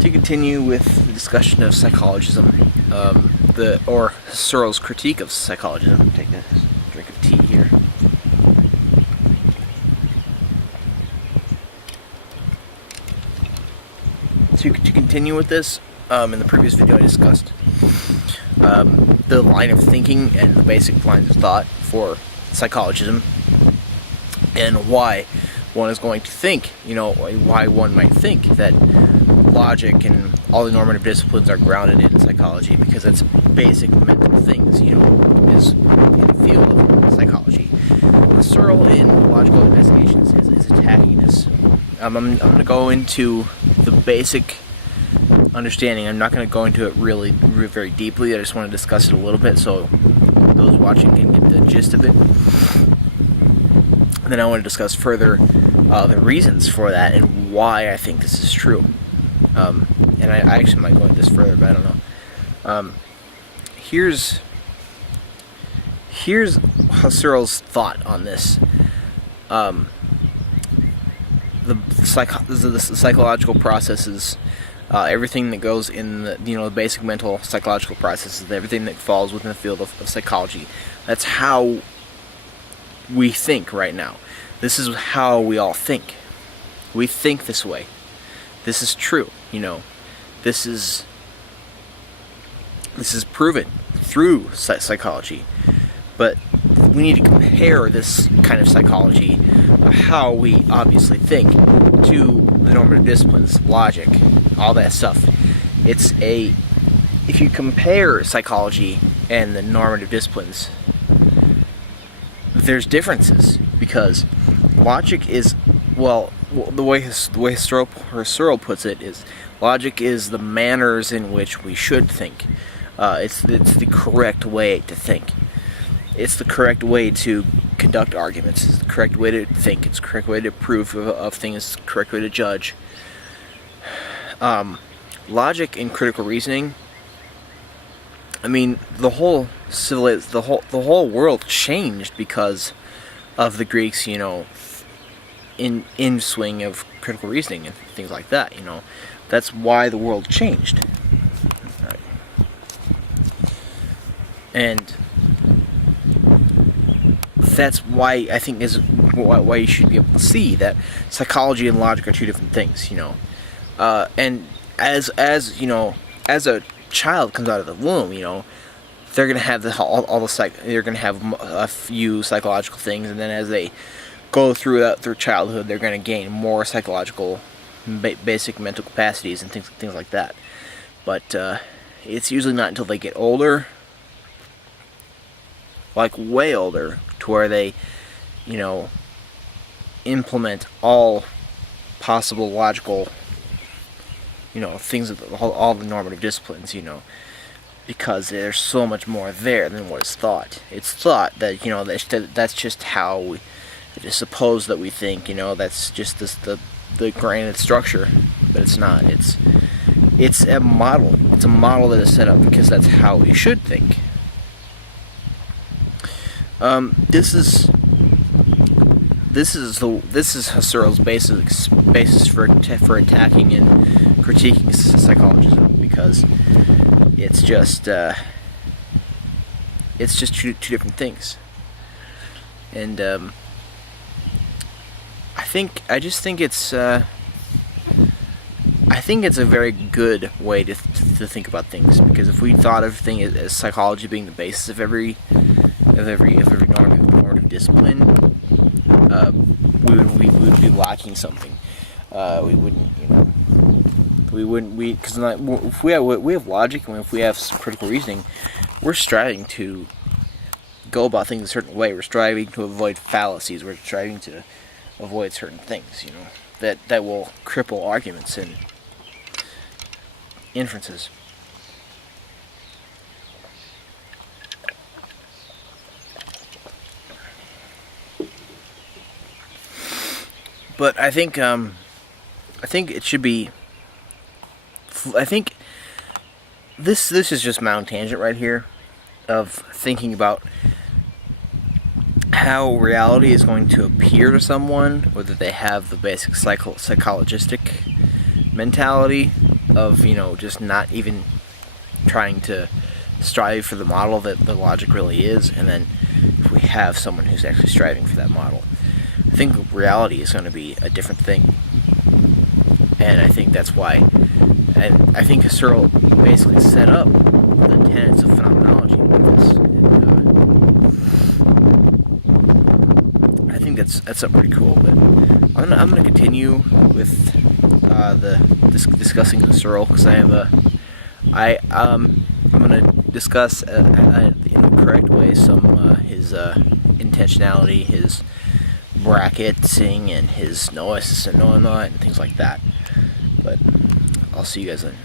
To continue with the discussion of psychologism, or Husserl's critique of psychologism. Take a drink of tea here. To continue with this, in the previous video I discussed the line of thinking and the basic lines of thought for psychologism, and why one is going to think, why one might think that logic and all the normative disciplines are grounded in psychology, because it's basic mental things, is in the field of psychology. Husserl in Logical Investigations is attacking this. I'm going to go into the basic understanding. I'm not going to go into it really very deeply. I just want to discuss it a little bit so those watching can get the gist of it. And then I want to discuss further the reasons for that and why I think this is true. And I actually might go into this further, but I don't know. Here's Husserl's thought on this. The psychological processes, everything that goes in the basic mental psychological processes, everything that falls within the field of psychology. That's how we think right now. This is how we all think. We think this way. This is true. This is proven through psychology. But we need to compare this kind of psychology, how we obviously think, to the normative disciplines, logic, all that stuff. If you compare psychology and the normative disciplines, there's differences, because logic is, the way Husserl puts it is, logic is the manners in which we should think. It's the correct way to think. It's the correct way to conduct arguments. It's the correct way to think. It's the correct way to prove of things. It's the correct way to judge. Logic and critical reasoning. I mean, the whole world changed because of the Greeks. In swing of critical reasoning and things like that. That's why the world changed. Right. And that's why I think is why you should be able to see that psychology and logic are two different things, and as a child comes out of the womb, they're gonna have they're gonna have a few psychological things, and then as they go through childhood, they're gonna gain more psychological basic mental capacities and things like that. But it's usually not until they get older, like way older, to where they, implement all possible logical, things of all the normative disciplines, because there's so much more there than what is thought. It's thought that, that's just how it is supposed that we think, that's just the granite structure, but it's not. It's a model. It's a model that is set up because that's how we should think. This is Husserl's basis for attacking and critiquing psychologism, because it's just two different things, and I think it's a very good way to think about things, because if we thought of things as psychology being the basis of every normative discipline, we would be lacking something. We wouldn't, because if we have logic and if we have critical reasoning, we're striving to go about things a certain way. We're striving to avoid fallacies. We're striving to avoid certain things, that will cripple arguments and inferences. But I think it should be. I think this is just my own tangent right here, of thinking about how reality is going to appear to someone, whether they have the basic psychologistic mentality of, just not even trying to strive for the model that the logic really is, and then if we have someone who's actually striving for that model, I think reality is going to be a different thing. And I think that's why, and I think Husserl basically set up the tenets of phenomenology with this. And, I think that's something pretty cool. But I'm gonna continue with discussing Husserl, because I'm gonna discuss in a correct way some his intentionality, his bracketing, and his noesis and no not, and things like that. But I'll see you guys then.